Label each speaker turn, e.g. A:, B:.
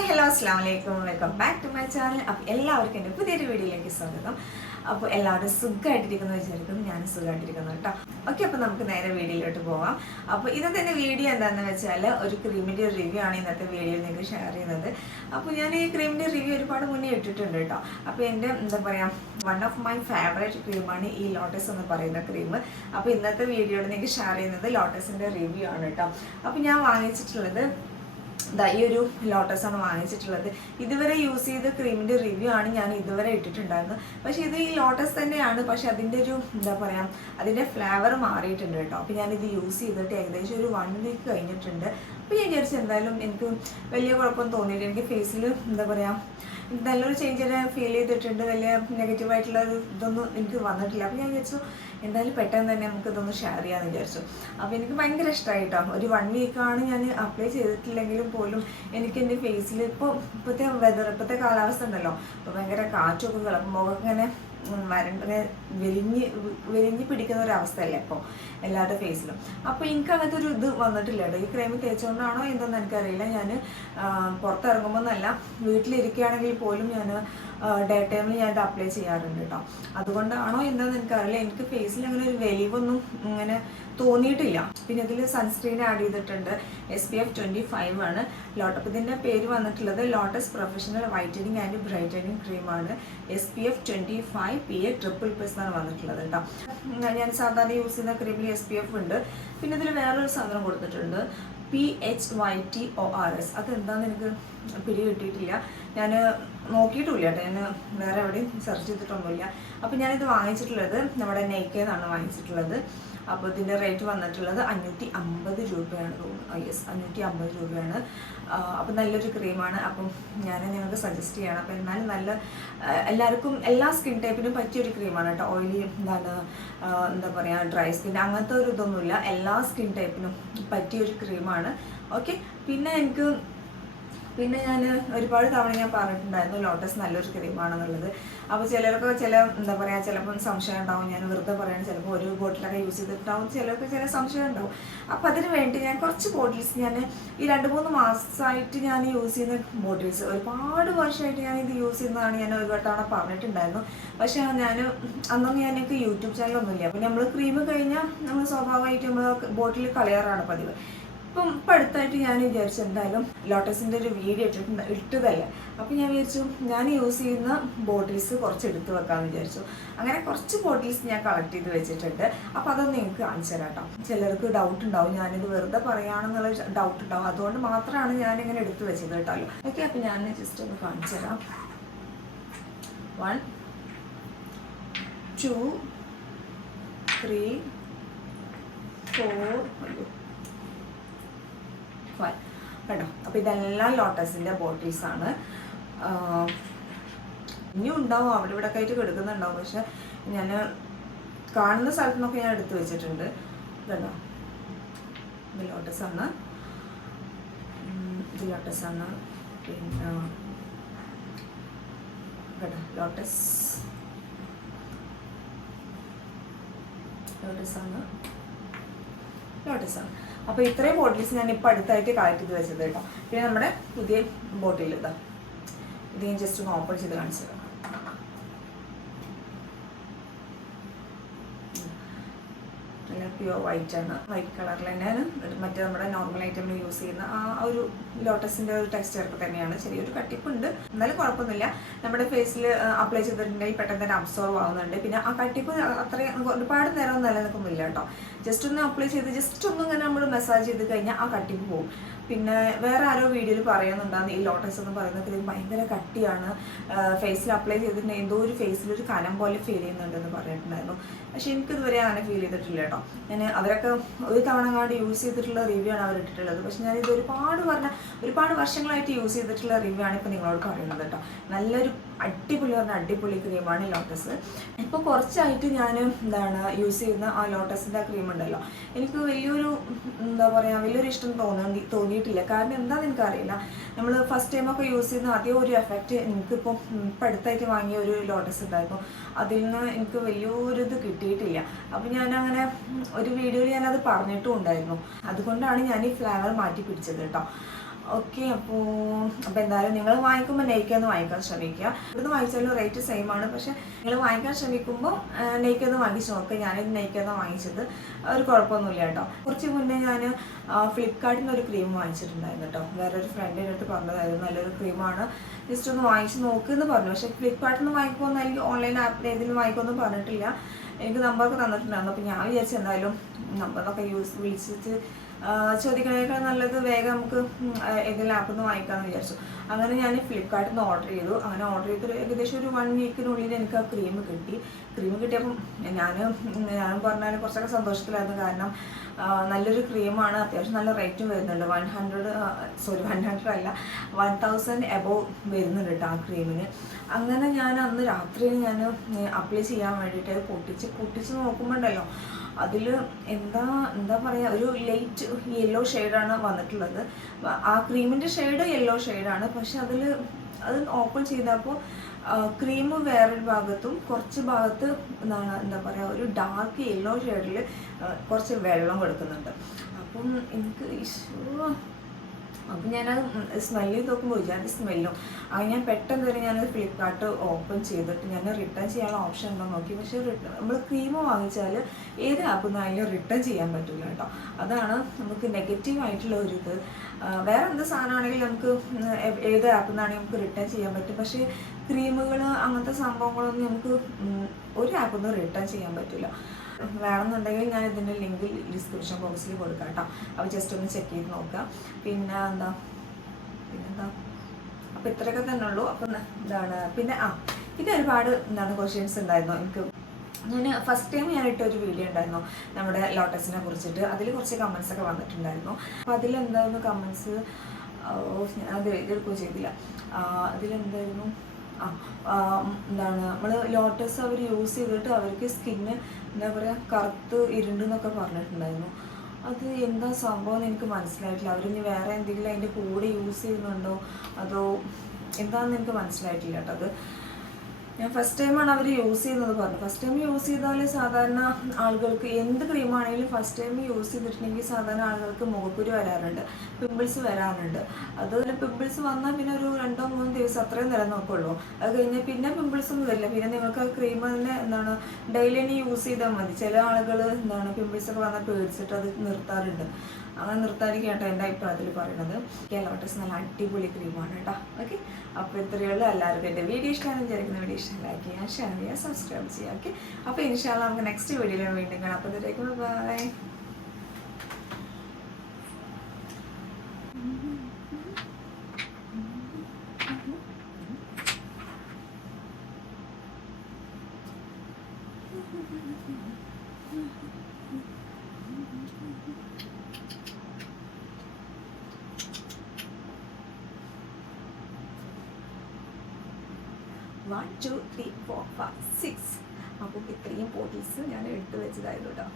A: Hi hello അസ്സാം വലൈക്കും welcome back to my channel അപ്പോൾ എല്ലാവർക്കും എന്റെ പുതിയൊരു വീഡിയോയിലേക്ക് സ്വാഗതം. അപ്പോൾ എല്ലാവരും സുഖമായിട്ടിരിക്കുന്നു വിചാരിക്കുന്നു. ഞാൻ സുഖമായിട്ടിരിക്കുന്നു കേട്ടോ. ഓക്കെ അപ്പോൾ നമുക്ക് നേരെ വീഡിയോയിലോട്ട് പോവാം. അപ്പോൾ ഇന്നത്തെ എന്റെ വീഡിയോ എന്താണെന്ന് വെച്ചാൽ ഒരു ക്രീമിന്റെ റിവ്യൂ ആണ് ഇന്നത്തെ വീഡിയോയിൽ നിങ്ങൾക്ക് ഷെയർ ചെയ്യുന്നത്. അപ്പോൾ ഞാൻ ഈ ക്രീമിന്റെ റിവ്യൂ ഒരുപാട് മുന്നേ ഇട്ടിട്ടുണ്ട് കേട്ടോ. അപ്പോൾ എന്റെ എന്താ പറയുക വൺ ഓഫ് മൈ ഫേവറേറ്റ് ക്രീമാണ് ഈ ലോട്ടസ് എന്ന് പറയുന്ന ക്രീം അപ്പോൾ ഇന്നത്തെ വീഡിയോയിൽ നിങ്ങൾക്ക് ഷെയർ ചെയ്യുന്നത് ലോട്ടസിന്റെ റിവ്യൂ ആണ് കേട്ടോ. അപ്പോൾ ഞാൻ വാങ്ങിച്ചിട്ടുള്ളത് ദാ ഈ ഒരു ആണ് വാങ്ങിച്ചിട്ടുള്ളത്. ഇതുവരെ യൂസ് ചെയ്ത ക്രീമിന്റെ റിവ്യൂ ആണ് ഞാൻ ഇതുവരെ ഇട്ടിട്ടുണ്ടായിരുന്നത്. പക്ഷേ ഇത് ഈ ലോട്ടസ് തന്നെയാണ്. പക്ഷെ അതിന്റെ ഒരു എന്താ പറയാ അതിന്റെ ഫ്ലേവർ മാറിയിട്ടുണ്ട് കേട്ടോ. അപ്പോൾ ഞാനിത് യൂസ് ചെയ്തിട്ട് ഏകദേശം ഒരു വൺ വീക്ക് കഴിഞ്ഞിട്ടുണ്ട്. അപ്പോൾ ഞാൻ വിചാരിച്ചു എന്തായാലും എനിക്ക് വലിയ കുഴപ്പം തോന്നിയില്ല. എനിക്ക് ഫേസിൽ എന്താ പറയാ നല്ലൊരു ചേഞ്ച് ഫീൽ ചെയ്തിട്ടുണ്ട്. വലിയ നെഗറ്റീവായിട്ടുള്ള ഇതൊന്നും എനിക്ക് വന്നിട്ടില്ല. അപ്പോൾ ഞാൻ വിചാരിച്ചു എന്തായാലും പെട്ടെന്ന് തന്നെ നമുക്ക് ഇതൊന്ന് ഷെയർ ചെയ്യാമെന്ന് വിചാരിച്ചു. അപ്പോൾ എനിക്ക് ഭയങ്കര ഇഷ്ടമായിട്ടോ ഒരു വൺ വീക്കാണ് ഞാൻ അപ്ലൈ ചെയ്തിട്ടില്ലെങ്കിലും പോലും എനിക്ക് എന്റെ ഫേസിൽ ഇപ്പോൾ ഇപ്പോഴത്തെ വെതർ ഇപ്പോഴത്തെ കാലാവസ്ഥ ഉണ്ടല്ലോ. അപ്പോൾ ഭയങ്കര കാറ്റൊക്കെ കിളക്കുമ്പോൾ ഇങ്ങനെ വരണ്ട വെലിഞ്ഞ് വെലിഞ്ഞ് പിടിക്കുന്ന ഒരു അവസ്ഥയല്ലേ അപ്പോൾ എല്ലാവരുടെ ഫേസിലും. അപ്പോൾ എനിക്ക് അങ്ങനത്തെ ഒരു ഇത് വന്നിട്ടില്ല കേട്ടോ. ഈ ക്രീം തേച്ചുകൊണ്ടാണോ എന്തെന്ന് എനിക്കറിയില്ല. ഞാൻ പുറത്തിറങ്ങുമ്പോൾ എന്നല്ല വീട്ടിലിരിക്കുകയാണെങ്കിൽ പോലും ഞാൻ ഡേ ടൈമിൽ ഞാൻ ഇത് അപ്ലൈ ചെയ്യാറുണ്ട് കേട്ടോ അതുകൊണ്ടാണോ എന്താണെന്ന് എനിക്കറിയില്ല. എനിക്ക് ഫേസിൽ അങ്ങനെ ഒരു വെലിവൊന്നും ഇങ്ങനെ തോന്നിയിട്ടില്ല. പിന്നെ ഇതിൽ സൺസ്ക്രീൻ ആഡ് ചെയ്തിട്ടുണ്ട്. S P F twenty five ആണ്. ലോട്ടപ്പ് ഇതിന്റെ പേര് വന്നിട്ടുള്ളത് Lotus professional whitening and brightening ക്രീമാണ് S P F twenty five P A triple plus എന്നാണ് വന്നിട്ടുള്ളത് കേട്ടോ ഞാൻ സാധാരണ യൂസ് ചെയ്യുന്ന ക്രീമിൽ എസ് പി എഫ് ഉണ്ട്. പിന്നെ ഇതിൽ വേറൊരു സാധനം കൊടുത്തിട്ടുണ്ട്. P H Y T O R S അതെന്താണെന്ന് എനിക്ക് പിടി കിട്ടിയിട്ടില്ല ഞാൻ നോക്കിയിട്ടില്ല കേട്ടോ. ഞാൻ വേറെ എവിടെയും സെർച്ച് ചെയ്തിട്ടൊന്നുമില്ല. അപ്പോൾ ഞാനിത് വാങ്ങിച്ചിട്ടുള്ളത് നമ്മുടെ നെയ്ക്കേന്നാണ് വാങ്ങിച്ചിട്ടുള്ളത്. അപ്പോൾ ഇതിന്റെ റേറ്റ് വന്നിട്ടുള്ളത് അഞ്ഞൂറ്റി അമ്പത് രൂപയാണ് തോന്നുന്നു. യെസ് അഞ്ഞൂറ്റി അമ്പത് രൂപയാണ്. അപ്പം നല്ലൊരു ക്രീമാണ് അപ്പം ഞാൻ നിങ്ങൾക്ക് സജസ്റ്റ് ചെയ്യണം. അപ്പം എന്നാലും നല്ല എല്ലാവർക്കും എല്ലാ സ്കിൻ ടൈപ്പിനും പറ്റിയൊരു ക്രീമാണ് കേട്ടോ. ഓയിലി എന്താണ് എന്താ പറയുക ഡ്രൈ സ്കിൻ അങ്ങനത്തെ ഒരു ഇതൊന്നുമില്ല. എല്ലാ സ്കിൻ ടൈപ്പിനും പറ്റിയൊരു ക്രീമാണ് ഓക്കെ പിന്നെ എനിക്ക് പിന്നെ ഞാൻ ഒരുപാട് തവണ ഞാൻ പറഞ്ഞിട്ടുണ്ടായിരുന്നു ലോട്ടസ് നല്ലൊരു ക്രീമാണെന്നുള്ളത്. അപ്പോൾ ചിലർക്ക് ചില എന്താ പറയുക ചിലപ്പം സംശയം ഉണ്ടാവും ഞാൻ വെറുതെ പറയുകയാണ് ചിലപ്പോൾ ഒരു ബോട്ടിലൊക്കെ യൂസ് ചെയ്തിട്ടുണ്ടാവും ചിലർക്ക് ചില സംശയം ഉണ്ടാവും. അപ്പോൾ അതിന് വേണ്ടി ഞാൻ കുറച്ച് ബോട്ടിൽസ് ഞാൻ ഈ രണ്ട് മൂന്ന് മാസമായിട്ട് ഞാൻ യൂസ് ചെയ്യുന്ന ബോട്ടിൽസ് ഒരുപാട് വർഷമായിട്ട് ഞാൻ ഇത് യൂസ് ചെയ്യുന്നതാണ് ഞാൻ ഒരുപാട് തവണ പറഞ്ഞിട്ടുണ്ടായിരുന്നു. പക്ഷേ ഞാൻ അന്നൊന്നും ഞാൻ എനിക്ക് യൂട്യൂബ് ചാനലൊന്നുമില്ല അപ്പോൾ നമ്മൾ ക്രീം കഴിഞ്ഞാൽ നമ്മൾ സ്വാഭാവികമായിട്ട് നമ്മൾ ബോട്ടിൽ കളയാറാണ് പതിവ്. ഇപ്പം ഇപ്പം അടുത്തായിട്ട് ഞാൻ വിചാരിച്ചു എന്തായാലും ലോട്ടസിന്റെ ഒരു വീഡിയോ ഇട്ടിട്ട് ഇട്ടതല്ല. അപ്പം ഞാൻ വിചാരിച്ചു ഞാൻ യൂസ് ചെയ്യുന്ന ബോട്ടിൽസ് കുറച്ച് എടുത്ത് വെക്കാമെന്ന് വിചാരിച്ചു. അങ്ങനെ കുറച്ച് ബോട്ടിൽസ് ഞാൻ കളക്ട് ചെയ്ത് വെച്ചിട്ടുണ്ട്. അപ്പോൾ അതൊന്ന് നിങ്ങൾക്ക് കാണിച്ചു തരാം കേട്ടോ. ചിലർക്ക് ഡൗട്ട് ഉണ്ടാവും ഞാനിത് വെറുതെ പറയുകയാണെന്നുള്ള ഡൗട്ട് ഉണ്ടാവും. അതുകൊണ്ട് മാത്രമാണ് ഞാനിങ്ങനെ എടുത്തു വെച്ചത് കേട്ടോ. ഓക്കെ അപ്പം ഞാൻ ജസ്റ്റ് ഒന്ന് കാണിച്ചു തരാം. One two three four five കേട്ടോ അപ്പോൾ ഇതെല്ലാം ലോട്ടസിന്റെ ബോട്ടിൽസ് ആണ്. ഇനി ഇനിയും ഉണ്ടാവും. അവിടെ ഇവിടെ കയറ്റി കിടക്കുന്നുണ്ടാവും. പക്ഷെ ഞാൻ കാണുന്ന സ്ഥലത്തു നിന്നൊക്കെ ഞാൻ എടുത്തു വെച്ചിട്ടുണ്ട്. ഇതുണ്ടോ ഇത് ലോട്ടസ് ആണ്. ഇത് ലോട്ടസ് ആണ്. പിന്നെ കേട്ടോ ലോട്ടസ്. ലോട്ടസ് ആണ്. ലോട്ടസ് ആണ്. അപ്പോൾ ഇത്രയും ബോട്ടിൽസ് ഞാൻ ഇപ്പോൾ അടുത്തായിട്ട് ചെയ്ത് വെച്ചത് കേട്ടോ. പിന്നെ നമ്മുടെ പുതിയ ബോട്ടിൽ ഇതാ. ഇത് ഞാൻ ജസ്റ്റ് ഒന്ന് ഓപ്പൺ ചെയ്ത് കാണിച്ചു തരാം നല്ല പ്യുവർ വൈറ്റ് ആണ്. വൈറ്റ് കളറിൽ തന്നെയാണ്. മറ്റേ നമ്മുടെ നോർമൽ നമ്മൾ യൂസ് ചെയ്യുന്ന ആ ഒരു ലോട്ടസിന്റെ ഒരു ടെക്സ്ചർ തന്നെയാണ്. ചെറിയൊരു കട്ടിപ്പുണ്ട്. എന്നാലും കുഴപ്പമൊന്നുമില്ല. നമ്മുടെ ഫേസിൽ അപ്ലൈ ചെയ്തിട്ടുണ്ടെങ്കിൽ പെട്ടെന്ന് തന്നെ അബ്സോർവ് ആവുന്നുണ്ട്. പിന്നെ ആ കട്ടിപ്പ് അത്രയും ഒരുപാട് നേരം നിലനിൽക്കുന്നില്ല കേട്ടോ. ജസ്റ്റ് ഒന്ന് അപ്ലൈ ചെയ്ത് ജസ്റ്റ് ഒന്ന് ഇങ്ങനെ നമ്മൾ മസാജ് ചെയ്ത് കഴിഞ്ഞാൽ ആ കട്ടിപ്പ് പോകും പിന്നെ വേറെ ആരോ വീഡിയോയിൽ പറയുന്നുണ്ടാകുന്ന ഈ ലോട്ടസ് എന്ന് പറയുന്നത് ഇത് ഭയങ്കര കട്ടിയാണ്. ഫേസിൽ അപ്ലൈ ചെയ്തിട്ടുണ്ടെങ്കിൽ എന്തോ ഒരു ഫേസിൽ ഒരു കനം പോലെ ഫീൽ ചെയ്യുന്നുണ്ടെന്ന് പറഞ്ഞിട്ടുണ്ടായിരുന്നു. പക്ഷെ എനിക്കിതുവരെ അങ്ങനെ ഫീൽ ചെയ്തിട്ടില്ല കേട്ടോ. ഞാൻ അവരൊക്കെ ഒരു തവണ കണ്ട് യൂസ് ചെയ്തിട്ടുള്ള റിവ്യൂ ആണ് അവർ ഇട്ടിട്ടുള്ളത് പക്ഷെ ഞാനിത് ഒരുപാട് പറഞ്ഞ ഒരുപാട് വർഷങ്ങളായിട്ട് യൂസ് ചെയ്തിട്ടുള്ള റിവ്യൂ ആണ് ഇപ്പോൾ നിങ്ങളോട് പറയുന്നത് കേട്ടോ. നല്ലൊരു അടിപൊളി പറഞ്ഞ അടിപൊളി ക്രീമാണ് ലോട്ടസ് ഇപ്പോൾ കുറച്ചായിട്ട് ഞാൻ എന്താണ് യൂസ് ചെയ്യുന്ന ആ ലോട്ടസിന്റെ ക്രീം ഉണ്ടല്ലോ. എനിക്ക് വലിയൊരു എന്താ പറയുക വലിയൊരു ഇഷ്ടം തോന്നി തോന്നിയിട്ടില്ല. കാരണം എന്താണെന്ന് എനിക്കറിയില്ല. നമ്മൾ ഫസ്റ്റ് ടൈമൊക്കെ യൂസ് ചെയ്യുന്ന അതേ ഒരു എഫക്റ്റ് എനിക്കിപ്പോൾ ഇപ്പം അടുത്തായിട്ട് വാങ്ങിയ ഒരു ലോട്ടസ് ഉണ്ടായിരുന്നു അതിൽ നിന്ന് എനിക്ക് വലിയൊരു ഇത് കിട്ടിയിട്ടില്ല. അപ്പം ഞാൻ അങ്ങനെ ഒരു വീഡിയോയിൽ ഞാനത് പറഞ്ഞിട്ടും ഉണ്ടായിരുന്നു. അതുകൊണ്ടാണ് ഞാൻ ഈ ഫ്ലേവർ മാറ്റി പിടിച്ചത് കേട്ടോ. ഓക്കെ അപ്പോൾ അപ്പോൾ എന്തായാലും നിങ്ങൾ വാങ്ങിക്കുമ്പോൾ നെയ്ക്കൊന്ന് വാങ്ങിക്കാൻ ശ്രമിക്കുക. ഇവിടുന്ന് വാങ്ങിച്ചാലും റേറ്റ് സെയിം ആണ്. പക്ഷേ നിങ്ങൾ വാങ്ങിക്കാൻ ശ്രമിക്കുമ്പോൾ നെയ്ക്കൊന്ന് വാങ്ങിച്ച് നോക്കുക ഞാനിത് നെയ്ക്കൊന്ന് വാങ്ങിച്ചത്. ഒരു കുഴപ്പമൊന്നുമില്ല കേട്ടോ. കുറച്ച് മുന്നേ ഞാൻ ഫ്ലിപ്കാർട്ടിൽ നിന്ന് ഒരു ക്രീം വാങ്ങിച്ചിട്ടുണ്ടായിരുന്നു കേട്ടോ. വേറൊരു ഫ്രണ്ടിന്റെ അടുത്ത് പറഞ്ഞതായിരുന്നു. നല്ലൊരു ക്രീമാണ് ജസ്റ്റ് ഒന്ന് വാങ്ങിച്ച് നോക്കുമെന്ന് പറഞ്ഞു. പക്ഷേ ഫ്ലിപ്കാർട്ടിൽ നിന്ന് വാങ്ങിക്കുമെന്ന് എനിക്ക് ഓൺലൈൻ ആപ്പിൽ ഏതെങ്കിലും വാങ്ങിക്കുമെന്ന് പറഞ്ഞിട്ടില്ല. എനിക്ക് നമ്പറൊക്കെ തന്നിട്ടുണ്ടായിരുന്നു. അപ്പോൾ ഞാൻ വിചാരിച്ചു എന്തായാലും നമ്പറൊക്കെ യൂസ് വിളിച്ചിട്ട് ചോദിക്കണേക്കാൾ നല്ലത് വേഗം നമുക്ക് ഏതെങ്കിലും ആപ്പിൽ നിന്ന് വാങ്ങിക്കാമെന്ന് വിചാരിച്ചു. അങ്ങനെ ഞാൻ ഫ്ലിപ്കാർട്ടിൽ നിന്ന് ഓർഡർ ചെയ്തു. അങ്ങനെ ഓർഡർ ചെയ്തിട്ട് ഏകദേശം ഒരു വൺ വീക്കിനുള്ളിൽ എനിക്ക് ആ ക്രീം കിട്ടി. ക്രീം കിട്ടിയപ്പം ഞാൻ ഞാൻ പറഞ്ഞാൽ കുറച്ചൊക്കെ സന്തോഷത്തിലായിരുന്നു. കാരണം നല്ലൊരു ക്രീമാണ് അത്യാവശ്യം നല്ല റേറ്റും വരുന്നുണ്ട്. One hundred sorry one hundred അല്ല. വൺ തൗസൻഡ് എബോവ് വരുന്നുണ്ട് കേട്ടോ ആ ക്രീമിന് അങ്ങനെ ഞാൻ അന്ന് രാത്രി ഞാൻ അപ്ലൈ ചെയ്യാൻ വേണ്ടിയിട്ട് പൊട്ടിച്ച് പൊട്ടിച്ച് നോക്കുമ്പോണ്ടല്ലോ അതിൽ എന്താ എന്താ പറയുക ഒരു ലൈറ്റ് യെല്ലോ ഷെയ്ഡാണ് വന്നിട്ടുള്ളത്. ആ ക്രീമിന്റെ ഷെയ്ഡ് യെല്ലോ ഷെയ്ഡാണ് പക്ഷെ അതിൽ അത് ഓപ്പൺ ചെയ്തപ്പോൾ ക്രീം വേറൊരു ഭാഗത്തും കുറച്ച് ഭാഗത്ത് എന്താണ് എന്താ പറയുക ഒരു ഡാർക്ക് യെല്ലോ ഷെയ്ഡിൽ കുറച്ച് വെള്ളം കൊടുക്കുന്നുണ്ട്. അപ്പം എനിക്ക് ഈശോ അപ്പം ഞാനത് സ്മെല്ല് ചെയ്ത് നോക്കുമ്പോൾ വിചാരിച്ച സ്മെല്ലും അത് ഞാൻ പെട്ടെന്ന് തന്നെ ഞാനത് ഫ്ലിപ്കാർട്ട് ഓപ്പൺ ചെയ്തിട്ട് ഞാൻ റിട്ടേൺ ചെയ്യാനുള്ള ഓപ്ഷൻ ഉണ്ടോ നോക്കി. പക്ഷേ നമ്മൾ ക്രീം വാങ്ങിച്ചാൽ ഏത് ആപ്പ് നിന്നായാലും റിട്ടേൺ ചെയ്യാൻ പറ്റില്ല കേട്ടോ. അതാണ് നമുക്ക് നെഗറ്റീവ് ആയിട്ടുള്ള ഒരു ഇത്. വേറെ എന്ത് സാധനമാണെങ്കിലും നമുക്ക് ഏത് ആപ്പിൽ നിന്നാണെങ്കിൽ നമുക്ക് റിട്ടേൺ ചെയ്യാൻ പറ്റും. പക്ഷേ ക്രീമുകൾ അങ്ങനത്തെ സംഭവങ്ങളൊന്നും നമുക്ക് ഒരു ആപ്പൊന്നും റിട്ടേൺ ചെയ്യാൻ പറ്റില്ല വേണമെന്നുണ്ടെങ്കിൽ ഞാൻ ഇതിന്റെ ലിങ്ക് ഡിസ്ക്രിപ്ഷൻ ബോക്സിൽ കൊടുക്കാം കേട്ടോ അപ്പോൾ ജസ്റ്റ് ഒന്ന് ചെക്ക് ചെയ്ത് നോക്കുക. പിന്നെ എന്താ? പിന്നെന്താ? അപ്പോൾ ഇത്രയൊക്കെ തന്നെ ഉള്ളൂ. അപ്പം എന്താണ് പിന്നെ ആ പിന്നെ ഒരുപാട് എന്താണ് ക്വസ്റ്റ്യൻസ് ഉണ്ടായിരുന്നു. എനിക്ക് ഞാൻ ഫസ്റ്റ് ടൈം ഞാൻ ഇട്ട ഒരു വീഡിയോ ഉണ്ടായിരുന്നു. നമ്മുടെ ലോട്ടസിനെ കുറിച്ചിട്ട്. അതിൽ കുറച്ച് കമൻസ് ഒക്കെ വന്നിട്ടുണ്ടായിരുന്നു. അപ്പോൾ അതിലെന്തായിരുന്നു കമൻസ് അത് എഴുതിയെടുക്കുകയോ ചെയ്തില്ല. അതിലെന്തായിരുന്നു? എന്താണ് നമ്മൾ ലോട്ടസ് അവർ യൂസ് ചെയ്തിട്ട് അവർക്ക് സ്കിന്ന് എന്താ പറയുക കറുത്ത് ഇരുണ്ടെന്നൊക്കെ പറഞ്ഞിട്ടുണ്ടായിരുന്നു. അത് എന്താ സംഭവം എന്ന് എനിക്ക് മനസ്സിലായിട്ടില്ല. അവരിനി വേറെ എന്തെങ്കിലും അതിന്റെ കൂടെ യൂസ് ചെയ്യുന്നുണ്ടോ? അതോ എന്താണെന്ന് എനിക്ക് മനസ്സിലായിട്ടില്ല കേട്ടോ അത്. ഞാൻ ഫസ്റ്റ് ടൈമാണ് അവർ യൂസ് ചെയ്യുന്നത് പറഞ്ഞു ഫസ്റ്റ് ടൈം യൂസ് ചെയ്താൽ സാധാരണ ആളുകൾക്ക് എന്ത് ക്രീമാണെങ്കിലും ഫസ്റ്റ് ടൈം യൂസ് ചെയ്തിട്ടുണ്ടെങ്കിൽ സാധാരണ ആളുകൾക്ക് മുഖക്കുരു വരാറുണ്ട് പിമ്പിൾസ് വരാറുണ്ട്. അത് പിമ്പിൾസ് വന്നാൽ പിന്നെ ഒരു രണ്ടോ മൂന്നോ ദിവസം അത്രയും നിലനിൽക്കുള്ളൂ. അത് കഴിഞ്ഞാൽ പിന്നെ പിമ്പിൾസ് ഒന്നും വരില്ല. പിന്നെ നിങ്ങൾക്ക് ആ ക്രീം തന്നെ എന്താണ് ഡെയിലി തന്നെ യൂസ് ചെയ്താൽ മതി. ചില ആളുകൾ എന്താണ് പിമ്പിൾസ് ഒക്കെ വന്നാൽ പേടിച്ചിട്ട് അത് നിർത്താറുണ്ട്. അങ്ങനെ നിർത്താതിരിക്കും കേട്ടോ എന്റെ അഭിപ്രായത്തിൽ പറയുന്നത്. കേലോട്ടസ് നല്ല അടിപൊളി ക്രീമാണ് കേട്ടോ. ഓക്കെ അപ്പോൾ ഇത്രയുള്ള എല്ലാവർക്കും എന്റെ വീഡിയോ ഇഷ്ടമാണ് വിചാരിക്കുന്ന. വീഡിയോ ലൈക്ക് ചെയ്യുക ഷെയർ ചെയ്യുക സബ്സ്ക്രൈബ് ചെയ്യുക ഓക്കെ അപ്പോൾ ഇൻഷാല്ല നമുക്ക് നെക്സ്റ്റ് വീഡിയോയിൽ വീണ്ടും കാണാം. അപ്പോൾ bye one two three four five six അപ്പോൾ ഇത്രയും പോട്ടീസ് ഞാൻ എടുത്തു വെച്ചതായിരുന്നു കേട്ടോ